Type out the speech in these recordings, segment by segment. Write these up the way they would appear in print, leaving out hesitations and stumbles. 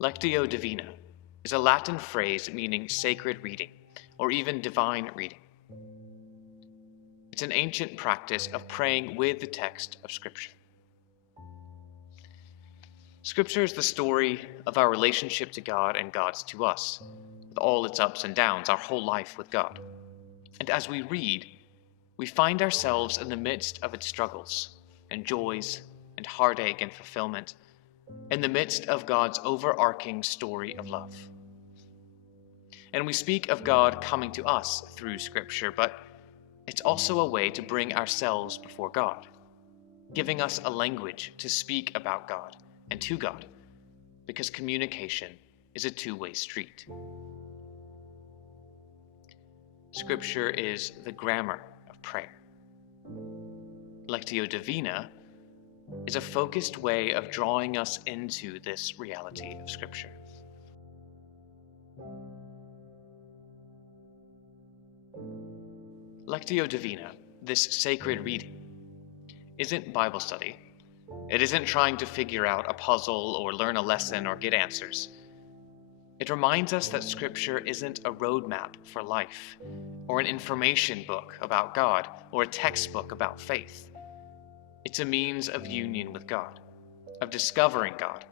Lectio Divina is a Latin phrase meaning sacred reading, or even divine reading. It's an ancient practice of praying with the text of Scripture. Scripture is the story of our relationship to God and God's to us, with all its ups and downs, our whole life with God. And as we read, we find ourselves in the midst of its struggles and joys and heartache and fulfillment, in the midst of God's overarching story of love. And we speak of God coming to us through Scripture, but it's also a way to bring ourselves before God, giving us a language to speak about God and to God, because communication is a two-way street. Scripture is the grammar of prayer. Lectio Divina is a focused way of drawing us into this reality of Scripture. Lectio Divina, this sacred reading, isn't Bible study. It isn't trying to figure out a puzzle or learn a lesson or get answers. It reminds us that Scripture isn't a roadmap for life, or an information book about God, or a textbook about faith. It's a means of union with God, of discovering God,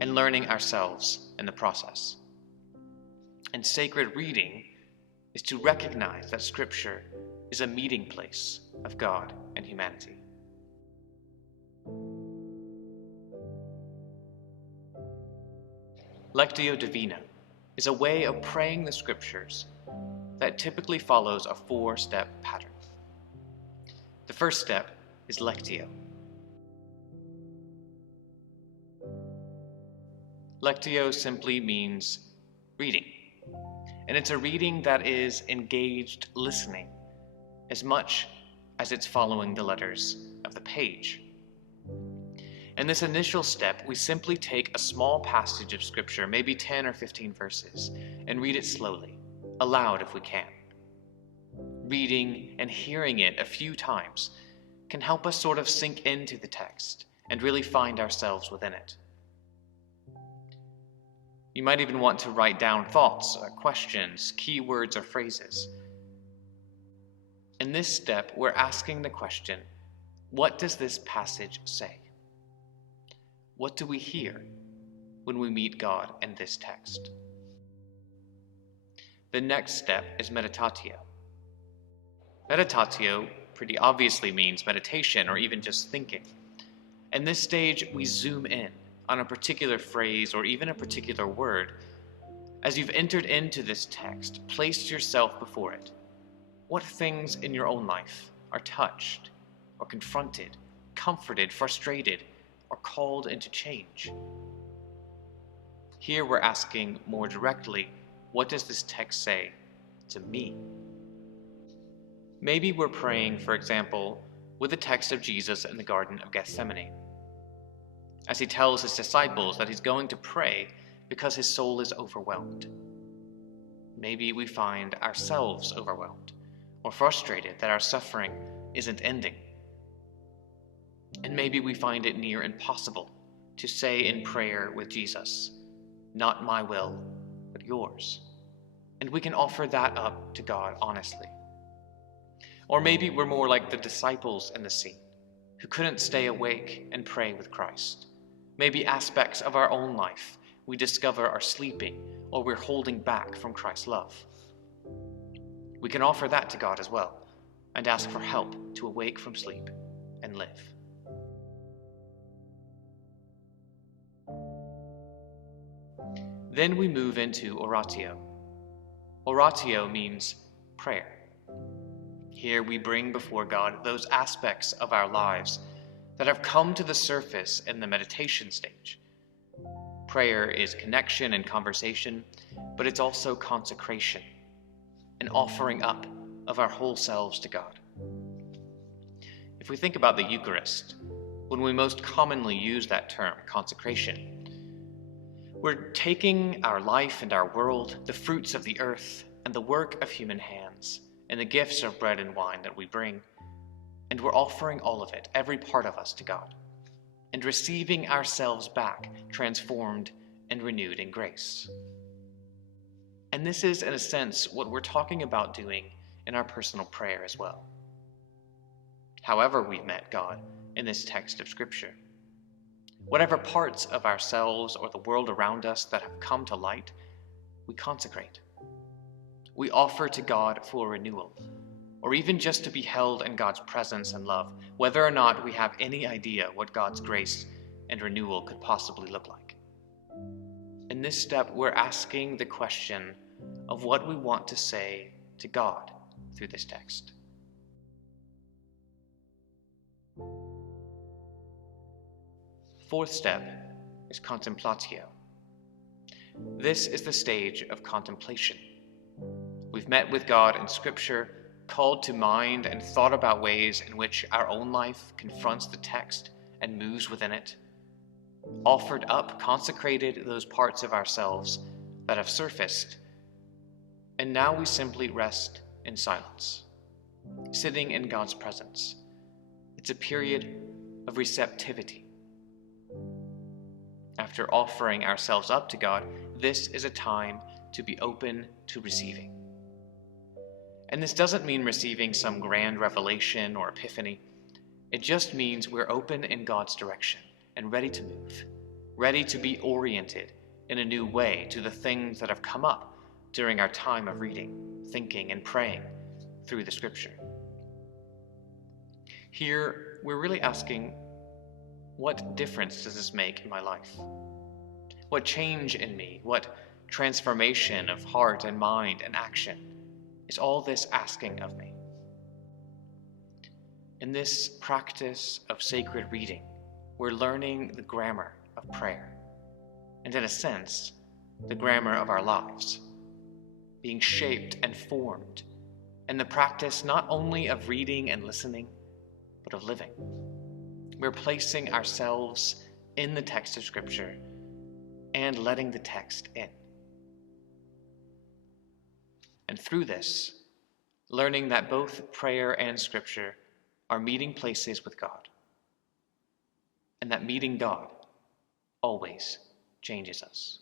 and learning ourselves in the process. And sacred reading is to recognize that Scripture is a meeting place of God and humanity. Lectio Divina is a way of praying the Scriptures that typically follows a four-step pattern. The first step is Lectio. Lectio simply means reading, and it's a reading that is engaged listening as much as it's following the letters of the page. In this initial step, we simply take a small passage of Scripture, maybe 10 or 15 verses, and read it slowly, aloud if we can. Reading and hearing it a few times can help us sort of sink into the text and really find ourselves within it. You might even want to write down thoughts, questions, key words, or phrases. In this step, we're asking the question, what does this passage say? What do we hear when we meet God in this text? The next step is meditatio. Meditatio pretty obviously means meditation or even just thinking. In this stage, we zoom in on a particular phrase or even a particular word. As you've entered into this text, place yourself before it. What things in your own life are touched or confronted, comforted, frustrated, or called into change? Here we're asking more directly, what does this text say to me? Maybe we're praying, for example, with the text of Jesus in the Garden of Gethsemane, as he tells his disciples that he's going to pray because his soul is overwhelmed. Maybe we find ourselves overwhelmed or frustrated that our suffering isn't ending. And maybe we find it near impossible to say in prayer with Jesus, "Not my will, but yours." And we can offer that up to God honestly. Or maybe we're more like the disciples in the scene, who couldn't stay awake and pray with Christ. Maybe aspects of our own life we discover are sleeping or we're holding back from Christ's love. We can offer that to God as well and ask for help to awake from sleep and live. Then we move into oratio. Oratio means prayer. Here we bring before God those aspects of our lives that have come to the surface in the meditation stage. Prayer is connection and conversation, but it's also consecration, an offering up of our whole selves to God. If we think about the Eucharist, when we most commonly use that term, consecration, we're taking our life and our world, the fruits of the earth, and the work of human hands, and the gifts of bread and wine that we bring, and we're offering all of it, every part of us, to God, and receiving ourselves back, transformed and renewed in grace. And this is, in a sense, what we're talking about doing in our personal prayer as well. However we've met God in this text of Scripture, whatever parts of ourselves or the world around us that have come to light, we consecrate. We offer to God for renewal, or even just to be held in God's presence and love, whether or not we have any idea what God's grace and renewal could possibly look like. In this step, we're asking the question of what we want to say to God through this text. Fourth step is contemplatio. This is the stage of contemplation. We've met with God in Scripture, called to mind and thought about ways in which our own life confronts the text and moves within it, offered up, consecrated those parts of ourselves that have surfaced, and now we simply rest in silence, sitting in God's presence. It's a period of receptivity. After offering ourselves up to God, this is a time to be open to receiving. And this doesn't mean receiving some grand revelation or epiphany. It just means we're open in God's direction and ready to move, ready to be oriented in a new way to the things that have come up during our time of reading, thinking, and praying through the Scripture. Here, we're really asking, what difference does this make in my life? What change in me, what transformation of heart and mind and action is all this asking of me? In this practice of sacred reading, we're learning the grammar of prayer, and in a sense, the grammar of our lives, being shaped and formed in the practice not only of reading and listening, but of living. We're placing ourselves in the text of Scripture and letting the text in. And through this, learning that both prayer and Scripture are meeting places with God, and that meeting God always changes us.